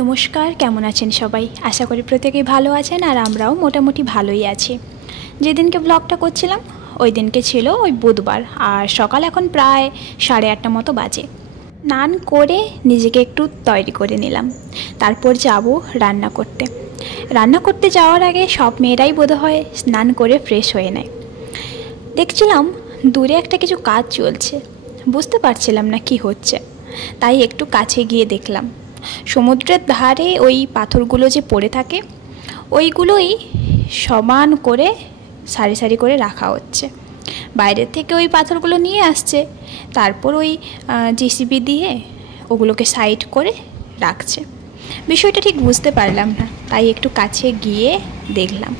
নমস্কার, কেমন আছেন সবাই? আশা করি প্রত্যেকেই ভালো আছেন আর আমরাও মোটামুটি ভালোই আছি। যেদিনকে ব্লগটা করছিলাম ওই দিনকে ছিল ওই বুধবার, আর সকাল এখন প্রায় 8:30 মতো বাজে। স্নান করে নিজেকে একটু তৈরি করে নিলাম, তারপর যাব রান্না করতে যাওয়ার আগে সব মেয়েরাই বোধহয় স্নান করে ফ্রেশ হয়ে নেয়। দেখছিলাম দূরে একটা কিছু কাজ চলছে, বুঝতে পারছিলাম না কি হচ্ছে, তাই একটু কাছে গিয়ে দেখলাম সমুদ্রের ধারে ওই পাথরগুলো যে পড়ে থাকে ওইগুলোই সমান করে সারি সারি করে রাখা হচ্ছে। বাইরের থেকে ওই পাথরগুলো নিয়ে আসছে, তারপর ওই জেসিবি দিয়ে ওগুলোকে সাইড করে রাখছে। বিষয়টা ঠিক বুঝতে পারলাম না, তাই একটু কাছে গিয়ে দেখলাম।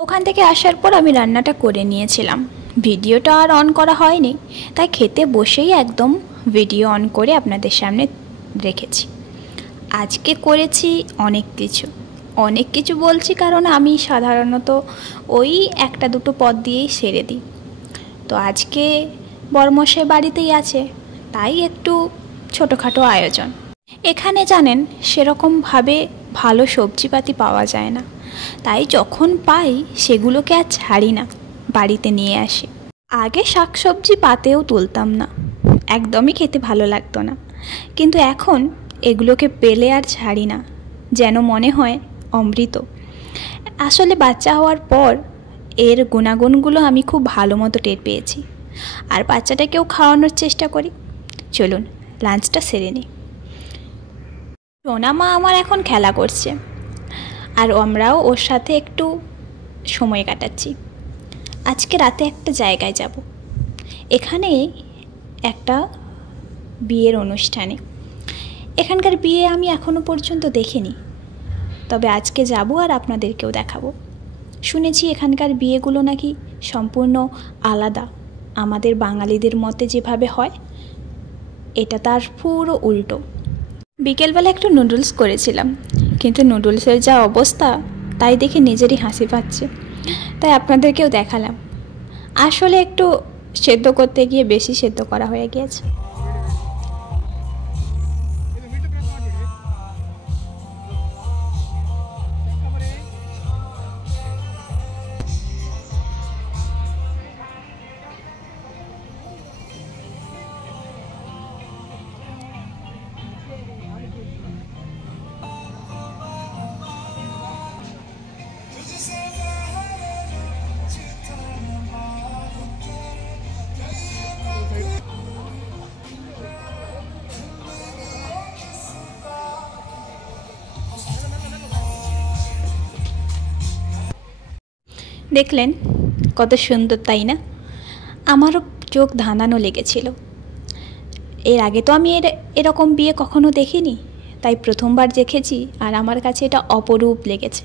ওখান থেকে আসার পর আমি রান্নাটা করে নিয়েছিলাম, ভিডিওটা আর অন করা হয়নি, তাই খেতে বসেই একদম ভিডিও অন করে আপনাদের সামনে রেখেছি। আজকে করেছি অনেক কিছু বলছি কারণ আমি সাধারণত ওই একটা দুটো পদ দিয়েই সেরে দিই। তো আজকে বড়মশাই বাড়িতেই আছে, তাই একটু ছোটোখাটো আয়োজন। এখানে জানেন সেরকমভাবে ভালো সবজিপাতি পাওয়া যায় না, তাই যখন পাই সেগুলোকে আর ছাড়ি না, বাড়িতে নিয়ে আসি। আগে শাকসবজি পাতেও তুলতাম না, একদমই খেতে ভালো লাগতো না, কিন্তু এখন এগুলোকে পেলে আর ছাড়ি না, যেন মনে হয় অমৃত। আসলে বাচ্চা হওয়ার পর এর গুণাগুণগুলো আমি খুব ভালো মতো টের পেয়েছি, আর বাচ্চাটাকেও খাওয়ানোর চেষ্টা করি। চলুন লাঞ্চটা সেরে নিই। সোনা মা আমার এখন খেলা করছে, আর আমরাও ওর সাথে একটু সময় কাটাচ্ছি। আজকে রাতে একটা জায়গায় যাব, এখানে একটা বিয়ের অনুষ্ঠানে। এখানকার বিয়ে আমি এখনো পর্যন্ত দেখিনি, তবে আজকে যাব আর আপনাদেরকেও দেখাবো। শুনেছি এখানকার বিয়েগুলো নাকি সম্পূর্ণ আলাদা, আমাদের বাঙালিদের মতে যেভাবে হয় এটা তার পুরো উল্টো। বিকেলবেলা একটু নুডলস করেছিলাম, কিন্তু নুডলসের যা অবস্থা তাই দেখে নিজেরই হাসি পাচ্ছে, তাই আপনাদেরকেও দেখালাম। আসলে একটু সেদ্ধ করতে গিয়ে বেশি সেদ্ধ করা হয়ে গিয়েছে। দেখলেন কত সুন্দর, তাই না? আমারও চোখ ধাঁধানো লেগেছিল। এর আগে তো আমি এরকম বিয়ে কখনো দেখিনি, তাই প্রথমবার দেখেছি, আর আমার কাছে এটা অপরূপ লেগেছে।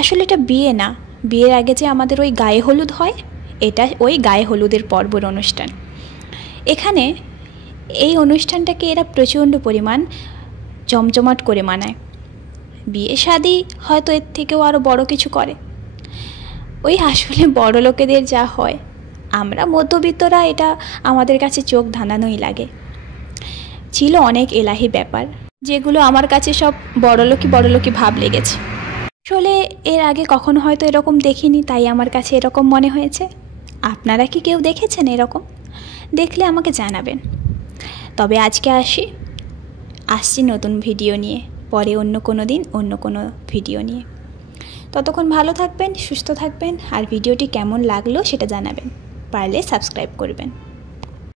আসলে এটা বিয়ে না, বিয়ের আগে যে আমাদের ওই গায়ে হলুদ হয়, এটা ওই গায়ে হলুদের পর্বর অনুষ্ঠান। এখানে এই অনুষ্ঠানটাকে এরা প্রচণ্ড পরিমাণ জমজমাট করে মানায়। বিয়ে শাদি হয়তো এর থেকেও আরও বড় কিছু করে। ওই আসলে বড় লোকেদের যা হয়, আমরা মধ্যবিত্তরা এটা আমাদের কাছে চোখ ধাঁধানোই লাগে। ছিল অনেক এলাহি ব্যাপার, যেগুলো আমার কাছে সব বড়লোকি ভাব লেগেছে। আসলে এর আগে কখনো হয়তো এরকম দেখিনি, তাই আমার কাছে এরকম মনে হয়েছে। আপনারা কি কেউ দেখেছেন এরকম? দেখলে আমাকে জানাবেন। তবে আজকে আসছি নতুন ভিডিও নিয়ে, পরে অন্য কোনো দিন অন্য কোনো ভিডিও নিয়ে। ততক্ষণ ভালো থাকবেন, সুস্থ থাকবেন, আর ভিডিওটি কেমন লাগলো সেটা জানাবেন, পারলে সাবস্ক্রাইব করবেন।